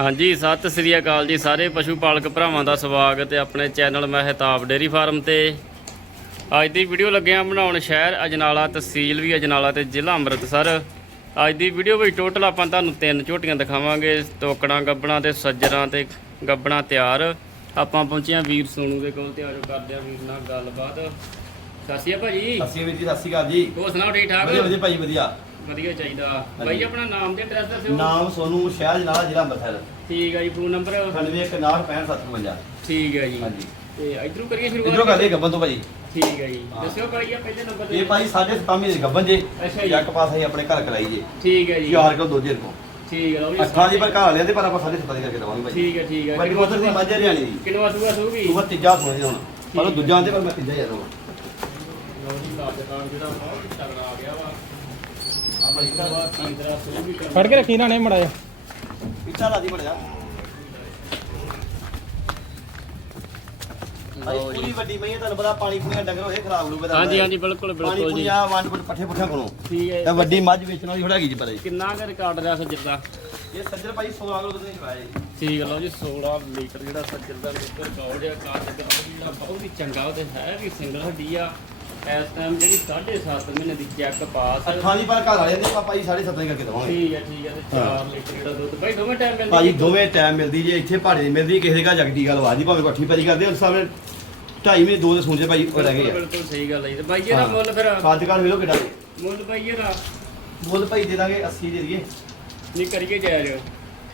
ਹਾਂਜੀ, ਸਤਿ ਸ੍ਰੀ ਅਕਾਲ ਜੀ ਸਾਰੇ ਪਸ਼ੂ ਪਾਲਕ ਭਰਾਵਾਂ ਦਾ ਸਵਾਗਤ ਹੈ ਆਪਣੇ ਚੈਨਲ ਮਹਿਤਾਬ ਡੇਰੀ ਫਾਰਮ ਤੇ। ਅੱਜ ਦੀ ਵੀਡੀਓ ਲੱਗੇ ਆ ਬਣਾਉਣ ਸ਼ਹਿਰ ਅਜਨਾਲਾ ਤਹਿਸੀਲ ਵੀ ਅਜਨਾਲਾ ਤੇ ਜ਼ਿਲ੍ਹਾ ਅੰਮ੍ਰਿਤਸਰ। ਅੱਜ ਦੀ ਵੀਡੀਓ ਵਿੱਚ ਟੋਟਲ ਆਪਾਂ ਤੁਹਾਨੂੰ ਤਿੰਨ ਝੋਟੀਆਂ ਦਿਖਾਵਾਂਗੇ, ਤੋਕੜਾਂ, ਗੱਬਣਾ ਤੇ ਸੱਜਰਾਂ ਤੇ ਗੱਬਣਾ ਤਿਆਰ। ਆਪਾਂ ਪਹੁੰਚੇ ਆ ਵੀਰ ਸੋਨੂ ਦੇ ਕੋਲ ਤੇ ਆਜੋ ਕਰਦੇ ਆ ਵੀਰ ਨਾਲ ਗੱਲਬਾਤ। ਸਤਿ ਸ਼੍ਰੀ ਅਕਾਲ ਭਾਜੀ। ਸ਼੍ਰੀ ਅਕਾਲ ਜੀ ਸਤਿ ਸ਼੍ਰੀ ਅਕਾਲ ਜੀ। ਹੋਰ ਸੁਣਾਓ ਠੀਕ ਠਾਕ? ਵਧੀਆ ਵਧੀਆ ਭਾਈ ਵਧੀਆ। ਵਧੀਆ ਚਾਹੀਦਾ। ਬਾਈ ਆਪਣਾ ਨਾਮ ਤੇ ਐਡਰੈਸ ਦੱਸਿਓ। ਨਾਮ ਸੋਨੂ ਸ਼ਹਿਰ ਜਨਾਲਾ ਜ਼ਿਲ੍ਹਾ ਅੰਮ੍ਰਿਤਸਰ। ਠੀਕ ਹੈ ਜੀ ਫੋਨ ਨੰਬਰ? 916565 ਠੀਕ ਹੈ ਜੀ। ਹਾਂਜੀ। ਤੇ ਇਧਰੋਂ ਕਰੀਏ ਸ਼ੁਰੂਆਤ? ਇਧਰੋਂ ਕਰਦੇ ਗੱਬਨ ਤੋਂ ਭਾਈ ਠੀਕ ਹੈ ਜੀ। ਦੱਸਿਓ ਭਾਈ ਆ ਪਹਿਲੇ ਨੰਬਰ ਤੇ। ਇਹ ਭਾਈ ਸਾਢੇ ਸੱਤਾਂ ਮਹੀਨੇ ਦੀ ਗੱਬਨ ਜੇ। ਅੱਛਾ ਜੀ। ਜੱਕ ਪਾਸ ਅਸੀਂ ਆਪਣੇ ਘਰ ਕਰਾਈ ਜੇ ਠੀਕ ਹੈ ਜੀ। ਚਾਰ ਕਿਲੋ ਦੁੱਧ ਕੋ ਠੀਕ ਹੈ ਲਓ ਜੀ। ਦੀ ਪਰ ਘਰ ਵਾਲਿਆਂ ਦੇ ਪਰ ਆਪਾਂ ਸਾਢੇ ਸੱਤਾਂ ਦੀ ਕਰਕੇ ਦਵਾਂਗੇ ਭਾਈ ਠੀਕ ਹੈ ਠੀਕ ਹੈ ਬਾਕੀ ਉਧਰ ਦੀ ਮੱਝ ਹਰਿਆਣੀ ਦੀ। ਕਿੰਨਵਾ ਸੂਆ ਸੂਗੀ ਤੂੰ ਤੀਜਾ ਸੁਣ ਜੀ ਹੁਣ। ਪਰ ਦੂਜਾ ਆਂਦੇ ਪਰ ਮੈਂ ਤੀਜਾ ਹੀ ਆ ਦਵਾਂ ਲਓ ਜੀ ਦਾ ਦੁਕਾਨ ਜਿਹੜਾ ਬਹੁਤ ਤਗੜਾ ਆ ਗਿਆ ਵਾ। ਆ ਭਾਈ ਦਾ ਤੀਸਰਾ ਸੂਗੀ ਫੜ ਕੇ ਰੱਖੀ ਨਾ ਨੇ ਮੜਾ ਜਾ ਪਿੱਛਾ ਲਾ ਦੀ ਮੜਿਆ ਪੂਰੀ ਵੱਡੀ ਮਈ ਤੁਹਾਨੂੰ ਪਤਾ ਪਾਣੀ ਪੂਰੀਆਂ ਡੰਗਰ ਹੋਏ ਖਰਾਬ ਲੂਗਾ ਹਾਂਜੀ ਹਾਂਜੀ ਬਿਲਕੁਲ ਪਾਣੀ ਬਿਲਕੁਲ ਜੀ। ਪੂਰੀਆਂ ਵੰਡ ਪੁੱਟ ਪੱਠੇ ਪੁੱਠਿਆਂ ਕੋਲੋਂ। ਠੀਕ ਇਹ ਹੈ ਵੱਡੀ ਮੱਝ ਵੇਚਣ ਵਾਲੀ ਥੋੜਾ ਹੈਗੀ ਜੀ ਪਤਾ ਜੀ। ਕਿੰਨਾ ਕੁ ਰਿਕਾਰਡ ਰਿਹਾ ਸੱਜਰ ਦਾ? ਇਹ ਸੱਜਰ ਭਾਈ 16 ਕਿਲੋ ਦੁੱਧ ਨਹੀਂ ਖਵਾਇਆ ਜੀ। ਠੀਕ ਹੈ ਲਓ ਜੀ 16 ਲੀਟਰ ਜਿਹੜਾ ਸੱਜਰ ਦਾ ਲੀਟਰ ਕੌੜ ਆ ਕਾਰ ਦੇ ਜਿਹੜਾ ਬਹੁਤ ਹੀ ਚੰਗਾ ਉਹਦੇ ਹੈ ਵੀ ਸਿੰਗਲ ਹੱਡੀ ਆ। ਇਸ ਟਾਈਮ ਜਿਹੜੀ 7.5 ਮਹੀਨੇ ਦੀ ਚੈੱਕ ਪਾਸ ਅੱਠਾਂ ਦੀ ਪਰ ਘਰ ਵਾਲਿਆਂ ਦੇ ਆਪਾਂ ਭਾਈ 7.5 ਹੀ ਕਰਕੇ ਦਵਾਂਗੇ। ਠੀਕ ਹੈ ਠੀਕ ਹੈ ਤੇ 4 ਲੀਟਰ ਜਿਹੜਾ ਦੁੱਧ ਭਾਈ ਦੋਵੇਂ ਟਾਈਮ ਮਿਲਦਾ ਭਾਜੀ ਦੋਵੇਂ ਟਾਈਮ ਮਿਲਦੀ ਜੇ ਇੱਥੇ ਪਹਾੜੇ ਦੀ ਮਿਲਦੀ ਕਿਸੇ ਦੇ ਘਰ ਜਗਦੀ ਗੱਲ ਵਾਦੀ ਭਾਵੇਂ ਇਕੱਠੀ ਪੈਰੀ ਕਰਦੇ ਉਸ ਸਾਹਮਣੇ ਢਾਈ ਮਹੀਨੇ ਦੋ ਦੇ ਸੂੰਜੇ ਭਾਈ ਉਹ ਰਹਿ ਗਏ ਆ। ਬਿਲਕੁਲ ਸਹੀ ਗੱਲ ਹੈ ਜੀ। ਤੇ ਬਾਈ ਇਹਦਾ ਹਾਂ। ਮੁੱਲ ਫਿਰ ਅੱਜ ਕੱਲ ਵੇਲੋ ਕਿੱਡਾ। ਜੀ। ਮੁੱਲ ਬਾਈ ਇਹਦਾ। ਮੁੱਲ ਭਾਈ ਦੇ ਦਾਂਗੇ 80 ਦੇ ਦਈਏ। ਨਹੀਂ ਕਰੀਏ ਜਾਇਜ਼।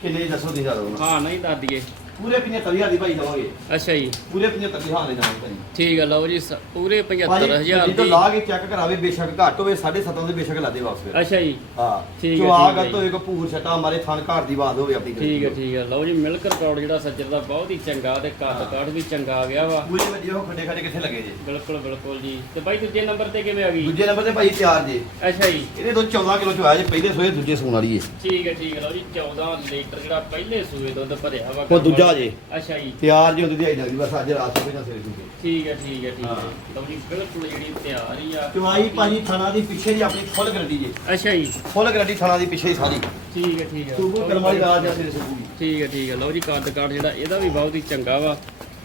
ਕਿੰਨੇ ਦੱਸੋ ਦੀ ਜ਼ਿਆਦਾ ਹਾਂ ਨਹੀਂ ਦੱਸ ਦਈਏ। ਪੂਰੇ 75000 ਦੀ ਭਾਈ ਦਵਾਂਗੇ। ਅੱਛਾ ਜੀ। ਪੂਰੇ 75000 ਦੇ ਦਵਾਂਗੇ ਭਾਈ। ਠੀਕ ਹੈ ਲਓ ਜੀ ਸ- ਪੂਰੇ ਭਾਜੀ 75000 ਜਦੋਂ ਦੀ। ਲਾ ਕੇ ਚੈੱਕ ਕਰਾਵੇ ਬੇਸ਼ੱਕ ਘੱਟ ਹੋਵੇ 7.5 ਦੇ ਬੇਸ਼ੱਕ ਲਾਦੇ ਵਾਪਸ ਫਿਰ। ਅੱਛਾ ਜੀ। ਹਾਂ ਠੀਕ ਹੈ, ਜੋ ਆ ਠੀਕ ਹੈ ਕੋ ਭੂਰ ਛਟਾ ਮਾਰੇ ਥਣ ਘਾਟ ਦੀ ਬਾਤ ਹੋਵੇ ਆਪਣੀ ਠੀਕ ਹੈ ਠੀਕ ਹੈ ਲਓ ਜੀ ਮਿਲਕ ਰਿਕਾਰਡ ਜਿਹੜਾ ਸੱਜਰ ਦਾ ਬਹੁਤ ਹੀ ਚੰਗਾ ਤੇ ਕੱਦ ਕਾਠ ਵੀ ਚੰਗਾ ਆ ਗਿਆ ਵਾ। ਪੂਰੇ ਵੱਡੇ ਉਹ ਖੱਡੇ ਖੱਡੇ ਕਿੱਥੇ ਲੱਗੇ ਜੇ? ਬਿਲਕੁਲ ਬਿਲਕੁਲ ਜੀ। ਤੇ ਬਾਈ ਦੂਜੇ ਨੰਬਰ ਤੇ ਕਿਵੇਂ ਆ ਗਈ? ਦੂਜੇ ਨੰਬਰ ਤੇ ਭਾਈ ਤਿਆਰ ਜੇ। ਅੱਛਾ ਜੀ। ਇਹਦੇ ਤੋਂ 14 ਕਿਲੋ ਚ ਆਇਆ ਜੇ ਪਹਿਲੇ ਸੋਏ ਦੂਜੇ ਸੂਣ ਵਾਲੀ ਏ। ਠੀਕ ਹੈ ਠੀਕ ਹੈ ਲਓ ਜੀ 14 ਲੀਟਰ ਜਿਹੜਾ ਪਹਿਲੇ ਸੂਏ ਦੁੱਧ ਭਰਿਆ ਵਾ। ਉਹ ਦੂਜਾ ਜੇ। ਅੱਛਾ ਜੀ। ਤਿਆਰ ਜੀ ਹੁੰਦੀ ਦਿਹਾੜੀ ਲੱਗਦੀ ਬਸ ਅੱਜ ਰਾਤ ਨੂੰ ਪਹਿਲਾਂ ਸਵੇਰੇ ਦੂਜੇ ਠੀਕ ਹੈ ਠੀਕ ਹੈ ਠੀਕ ਹੈ। ਲਓ ਜੀ ਬਿਲਕੁਲ ਜਿਹੜੀ ਤਿਆਰ ਹੀ ਆ। ਚਵਾਈ ਭਾਜੀ ਥਣਾ ਦੀ ਪਿੱਛੇ ਦੀ ਆਪਣੀ ਫੁੱਲ ਗਰੰਟੀ ਜੇ। ਅੱਛਾ ਜੀ। ਫੁੱਲ ਗਰੰਟੀ ਥਣਾ ਦੀ ਪਿੱਛੇ ਹੀ ਸਾਰੀ। ਠੀਕ ਹੈ ਠੀਕ ਹੈ। ਸੂਬੂ ਕਰਮ ਵਾਲੀ ਰਾਤ ਜਾਂ ਸਵੇਰੇ ਸੂਬੂ ਠੀਕ ਹੈ ਠੀਕ ਹੈ। ਲਓ ਜੀ ਕੱਦ ਕਾਠ ਜਿਹੜਾ ਇਹਦਾ ਵੀ ਬਹੁਤ ਹੀ ਚੰਗਾ ਵਾ।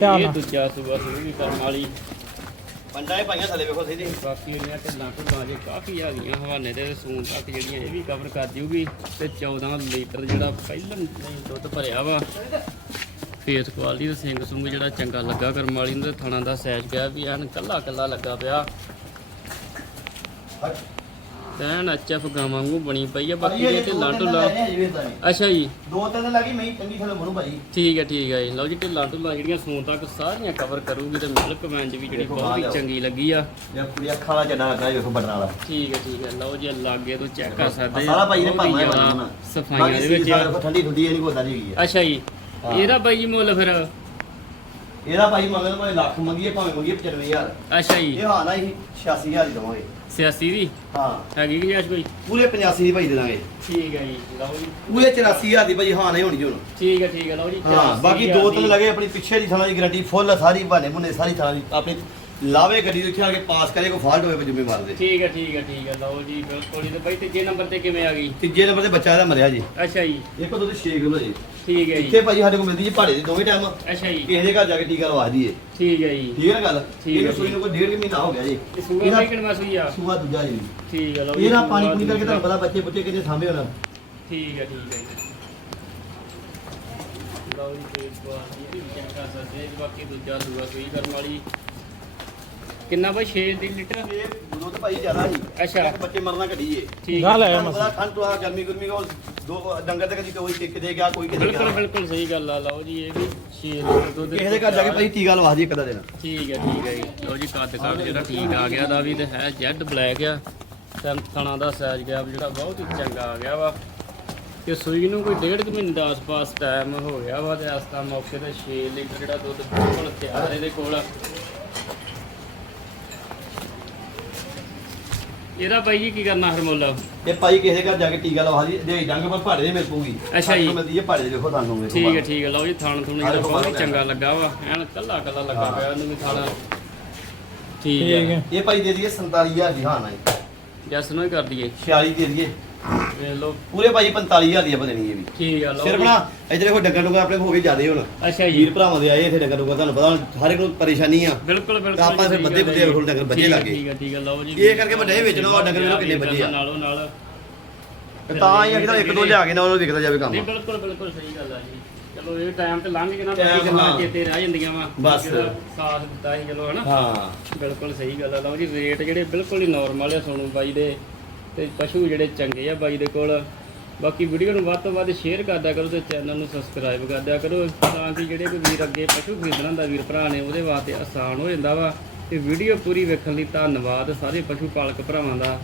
ਇਹ। ਦੂਜਾ ਸੂਆ ਸੂਆ ਵੀ ਕਰਨ ਵਾਲੀ ਪੰਡਾ ਇਹ ਥੱਲੇ ਵੇਖੋ ਸਹੀ ਜੀ ਬਾਕੀ ਇਹਨਾਂ ਢਿੱਲਾਂ ਢੁੱਲਾਂ ਜੇ ਕਾਫੀ ਆ ਗਈਆਂ ਹਵਾਨੇ ਦੇ ਸੂਨ ਤੱਕ ਜਿਹੜੀਆਂ ਇਹ ਵੀ ਕਵਰ ਕਰ ਦਿਊਗੀ ਤੇ 14 ਲੀਟਰ ਜਿਹੜਾ ਪਹਿਲਾਂ ਦੁੱਧ ਭਰਿਆ ਵਾ। ਫੇਸ ਕੁਆਲਿਟੀ ਤੇ ਸਿੰਘ ਸੁੰਗ ਜਿਹੜਾ ਚੰਗਾ ਲੱਗਾ ਕਰਮ ਵਾਲੀ ਨੂੰ ਤੇ ਥਣਾ ਦਾ ਸਾਈਜ਼ ਗਿਆ ਵੀ ਐਨ ਕੱਲਾ ਕੱਲਾ ਲੱਗਾ ਪਿਆ। ਐਨ ਐਚਐਫ ਗਾਂ ਵਾਂਗੂ ਬਣੀ ਪਈ ਆ ਬਾਕੀ ਇਹ ਢਿੱਲਾਂ ਢੁੱਲਾਂ ਅੱਛਾ ਜੀ। ਦੋ ਤਿੰਨ ਲੱਗੀ ਮੈਂ ਚੰਗੀ ਥੱਲੇ ਬਣੂ ਭਾਈ। ਠੀਕ ਹੈ ਠੀਕ ਹੈ ਜੀ। ਲਓ ਜੀ ਢਿੱਲਾਂ ਢੁੱਲਾਂ ਜਿਹੜੀਆਂ ਸੂਨ ਤੱਕ ਸਾਰੀਆਂ ਕਵਰ ਕਰੂਗੀ ਤੇ ਮਿਲਕ ਵੈਂਜ ਵੀ ਜਿਹੜੀ ਬਹੁਤ ਹੀ ਚੰਗੀ ਲੱਗੀ ਆ। ਇਹ ਕੁੜੀ ਅੱਖਾਂ ਵਾਲਾ ਚੱਡਾ ਲੱਗਾ ਵੇਖੋ ਬਟਨ ਵਾਲਾ। ਠੀਕ ਹੈ ਠੀਕ ਹੈ ਲਓ ਜੀ ਲਾਗੇ ਤੋਂ ਚੈੱਕ ਕਰ ਸਕਦੇ ਸਾਰਾ ਭਾਈ ਨੇ ਭਾਵੇਂ ਸਫਾਈਆਂ ਦੇ ਵਿੱਚ। ਠੰਡੀ ਠੰਡੀ ਨਹੀਂ ਨਹੀਂ ਅੱਛਾ ਜੀ। ਇਹਦਾ ਬਾਈ ਜੀ ਮੁੱਲ ਫਿਰ? ਇਹਦਾ ਭਾਈ ਮੰਗਲ ਭਾਵੇਂ ਲੱਖ ਮੰਗੀਏ ਭਾਵੇਂ ਮੰਗੀਏ 95000 ਅੱਛਾ ਜੀ। ਇਹ ਹਾਂ ਨਾ ਹੀ 86000 ਦੀ ਦਵਾਂਗੇ। 86 ਦੀ? ਹਾਂ। ਹੈਗੀ ਕਿ ਜੈਸ਼ ਬਾਈ? ਪੂਰੇ 85 ਦੀ ਭਾਈ ਦੇ ਦਾਂਗੇ। ਠੀਕ ਹੈ ਜੀ ਲਓ ਜੀ। ਪੂਰੇ 84000 ਦੀ ਭਾਈ ਹਾਂ ਨਹੀਂ ਹੋਣੀ ਜੀ ਹੁਣ। ਠੀਕ ਹੈ ਠੀਕ ਹੈ ਲਓ ਜੀ ਹਾਂ 84 ਬਾਕੀ ਦੋ। ਤਿੰਨ ਲਗੇ ਆਪਣੀ ਪਿੱਛੇ ਦੀ ਥਾਣਾ ਦੀ ਗਾਰੰਟੀ ਫੁੱਲ ਸਾਰੀ ਬਹਾਨੇ ਮੁੰਨੇ ਸਾਰੀ ਥਾਣਾ ਦੀ। ਆਪਣੀ ਲਾਵੇ ਗੱਡੀ ਦੇ ਉੱਥੇ ਆ ਕੇ ਪਾਸ ਕਰੇ ਕੋਈ ਫਾਲਟ ਹੋਵੇ ਜਿੰਮੇ ਮਾਰ ਦੇ। ਠੀਕ ਹੈ ਠੀਕ ਹੈ ਠੀਕ ਹੈ ਲਓ ਜੀ ਬਿਲਕੁਲ ਜੀ। ਤੇ ਬਾਈ ਤੀਜੇ ਨੰਬਰ ਤੇ ਕਿਵੇਂ ਆ ਗਈ? ਤੀਜੇ ਨੰਬਰ ਤੇ ਬੱਚਾ ਇਹਦਾ ਮਰਿਆ ਜੀ। ਅੱਛਾ ਜੀ। ਇੱਕ ਦੁੱਧ 6 ਕਿਲੋ ਜੀ। ਠੀਕ ਹੈ ਜੀ। ਇੱਥੇ ਭਾਈ ਸਾਡੇ ਕੋਲ ਮਿਲਦੀ ਜੀ ਪਹਾੜੇ ਦੀ ਦੋਵੇਂ ਟਾਈਮ ਅੱਛਾ ਜੀ। ਕਿਸੇ ਦੇ ਘਰ ਜਾ ਕੇ ਟੀਕਾ ਲਵਾ ਦਈਏ। ਠੀਕ ਹੈ ਜੀ। ਠੀਕ ਹੈ ਨਾ ਗੱਲ? ਠੀਕ ਹੈ ਇਹਨੂੰ ਸੂਈ ਨੂੰ ਕੋਈ ਡੇਢ ਕੁ ਮਹੀਨਾ ਹੋ ਗਿਆ ਜੀ। ਇਹ ਸੂਆ ਇਹਦਾ ਕਿੰਨਾ ਸੂਈ ਆ? ਸੂਆ ਦੂਜਾ ਜੀ। ਠੀਕ ਹੈ ਲਓ ਜੀ ਇਹ ਨਾ ਸੂਆ ਪਾਣੀ ਪੂਣੀ ਕਰਕੇ। ਤੁਹਾਨੂੰ ਪਤਾ ਬੱਚੇ ਬੁੱਚੇ ਕਿਤੇ ਸਾਂਭੇ ਹੋਣਾ। ਠੀਕ ਹੈ ਠੀਕ ਹੈ ਜੀ। ਲਓ ਜੀ ਤੇ ਬਾਕੀ ਇਹ ਵੀ ਚੈੱਕ ਕਰ ਸਕਦੇ ਜੀ। ਬਾਕੀ ਦੂਜਾ ਦੂਆ ਸੂਈ ਕਰਨ ਵਾਲੀ। ਕਿੰਨਾ ਬਾਈ? 6 ਦੀ ਲੀਟਰ? ਇਹ ਦੁੱਧ ਭਾਈ ਜ਼ਿਆਦਾ ਸੀ। ਅੱਛਾ। ਇੱਕ ਬੱਚੇ ਮਰਨਾ ਘਟੀ ਏ ਠੀਕ। ਗੱਲ ਹੈ ਤੁਹਾਨੂੰ ਮਸਾ ਪਤਾ ਠੰਡ ਤੋਂ ਆ ਗਰਮੀ ਗੁਰਮੀ ਕੋ ਦੋ ਡੰਗਰ ਤੇ ਕਦੀ ਕੋਈ ਟਿਕ ਦੇ ਗਿਆ ਕੋਈ ਕਿਤੇ ਬਿਲਕੁਲ ਗਿਆ। ਬਿਲਕੁਲ ਸਹੀ ਗੱਲ ਆ ਲਓ ਜੀ ਇਹ ਵੀ 6 ਲੀਟਰ ਦੁੱਧ ਕਿਸੇ ਦੇ ਘਰ ਜਾ ਕੇ ਭਾਈ ਟੀਕਾ ਲਵਾ ਦਈਏ ਕਦਾ ਦਿਨ। ਠੀਕ ਹੈ ਠੀਕ ਹੈ ਜੀ। ਲਓ ਜੀ ਕੱਦ ਕੱਦ ਜਿਹੜਾ ਠੀਕ ਆ ਗਿਆ ਦਾ ਵੀ ਤੇ ਹੈ ਜੈਡ ਬਲੈਕ ਆ। ਤੇ ਥਣਾ ਦਾ ਸਾਈਜ਼ ਗਿਆ ਜਿਹੜਾ ਬਹੁਤ ਹੀ ਚੰਗਾ ਆ ਗਿਆ ਵਾ। ਤੇ ਸੂਈ ਨੂੰ ਕੋਈ ਡੇਢ ਕੁ ਮਹੀਨੇ ਦਾ ਆਸ-ਪਾਸ ਟਾਈਮ ਹੋ ਗਿਆ ਵਾ ਤੇ ਇਸ ਟਾਈਮ ਮੌਕੇ ਤੇ 6 ਲੀਟਰ ਜਿਹੜਾ ਦੁੱਧ ਬਿਲਕੁਲ ਤਿਆਰ ਇਹਦੇ ਕੋਲ। ਇਹਦਾ ਬਾਈ ਜੀ ਕੀ ਕਰਨਾ ਹਰ ਮੁੱਲ? ਇਹ ਭਾਈ ਕਿਸੇ ਦੇ ਘਰ ਜਾ ਕੇ ਟੀਕਾ ਲਵਾ ਦਈਏ ਦੇ ਡੰਗ ਪਰ ਪਹਾੜੇ ਦੇ ਮਿਲ ਪੂਗੀ ਅੱਛਾ ਜੀ। ਮਿਲਦੀ ਹੈ ਦੇ ਦੇਖੋ ਤੁਹਾਨੂੰ ਵੇਖੋ ਠੀਕ ਹੈ ਠੀਕ ਹੈ ਲਓ ਜੀ ਥਣ ਥੁਣ ਜਿਹੜਾ ਬਹੁਤ ਹੀ ਚੰਗਾ ਲੱਗਾ ਵਾ। ਐਨ ਕੱਲਾ ਕੱਲਾ ਲੱਗਾ। ਪਿਆ ਇਹਨੂੰ ਵੀ ਥਾਣਾ। ਠੀਕ ਠੀਕ ਹੈ। ਹੈ। ਇਹ ਭਾਈ ਦੇ ਦਈਏ 47000 ਦੀ ਹਾਂ ਨਾ ਜੀ। ਜਸ ਨੂੰ ਹੀ ਕਰ ਦਈਏ। 46 ਦੇ ਦਈਏ। ਵੇਖ ਲਓ। ਪੂਰੇ ਭਾਜੀ 45000 ਦੀ ਆ ਬਦਲਣੀ ਇਹ ਵੀ। ਠੀਕ ਆ ਲਓ ਸਿਰਫ। ਨਾ ਇਧਰੇ ਕੋਈ ਡੰਗਰ ਡੁੰਗਰ ਆਪਣੇ ਹੋ ਗਏ ਜ਼ਿਆਦੇ ਹੁਣ। ਅੱਛਾ ਜੀ। ਵੀਰ ਭਰਾਵਾਂ ਦੇ ਆਏ ਇੱਥੇ ਡੰਗਰ ਡੁੰਗਰ ਤੁਹਾਨੂੰ ਪਤਾ ਹਰ ਇੱਕ ਨੂੰ ਪਰੇਸ਼ਾਨੀ ਆ। ਬਿਲਕੁਲ ਬਿਲਕੁਲ ਆਪਾਂ ਬੱਧੇ ਹੈ। ਕੋਲ ਡੰਗਰ ਆ, ਲੱਗੇ। ਠੀਕ ਆ ਠੀਕ ਆ ਲਓ ਜੀ। ਇਹ ਕਰਕੇ ਵੱਡੇ ਵੇਚਣਾ, ਉਹ ਡੰਗਰ ਵੇਖੋ ਕਿੰਨੇ ਬੱਝੇ ਆ। ਨਾਲੋਂ ਨਾਲ ਤਾਂ ਹੀ ਅਗਰ ਇੱਕ ਦੋ ਲਿਆ ਕੇ ਨਾ ਉਹਨੂੰ ਵਿਕਦਾ ਜਾਵੇ ਕੰਮ। ਨਹੀਂ ਬਿਲਕੁਲ ਬਿਲਕੁਲ ਸਹੀ ਗੱਲ ਆ ਜੀ। ਚਲੋ ਇਹ ਟਾਈਮ ਤੇ ਲੰਘ ਕੇ ਨਾ ਬਾਕੀ ਗੱਲਾਂ। ਚੇਤੇ ਰਹਿ ਜਾਂਦੀਆਂ ਵਾ। ਬਸ। ਸਾਥ ਦਿੱਤਾ ਸੀ ਚਲੋ ਹਨਾ। ਹਾਂ। ਬਿਲਕੁਲ ਸਹੀ ਗੱਲ ਆ। ਲਓ ਜੀ ਰੇਟ ਜਿਹੜੇ ਬਿਲਕੁਲ ਹੀ ਨਾਰਮਲ ਆ ਸੋਨੂ ਬਾਈ ਦੇ। ਤੇ ਪਸ਼ੂ ਜਿਹੜੇ ਚੰਗੇ ਆ ਬਾਈ ਦੇ ਕੋਲ। ਬਾਕੀ ਵੀਡੀਓ ਨੂੰ ਵੱਧ ਤੋਂ ਵੱਧ ਸ਼ੇਅਰ ਕਰਦਿਆ ਕਰੋ ਤੇ ਚੈਨਲ ਨੂੰ ਸਬਸਕ੍ਰਾਈਬ ਕਰਦਿਆ ਕਰੋ ਤਾਂ ਕਿ ਜਿਹੜੇ ਕੋਈ ਵੀਰ ਅੱਗੇ ਪਸ਼ੂ ਖਰੀਦਣਾ ਹੁੰਦਾ ਵੀਰ ਭਰਾ ਨੇ ਉਹਦੇ ਵਾਸਤੇ ਆਸਾਨ ਹੋ ਜਾਂਦਾ ਵਾ। ਤੇ ਵੀਡੀਓ ਪੂਰੀ ਵੇਖਣ ਲਈ ਧੰਨਵਾਦ ਸਾਰੇ ਪਸ਼ੂ ਪਾਲਕ ਭਰਾਵਾਂ ਦਾ।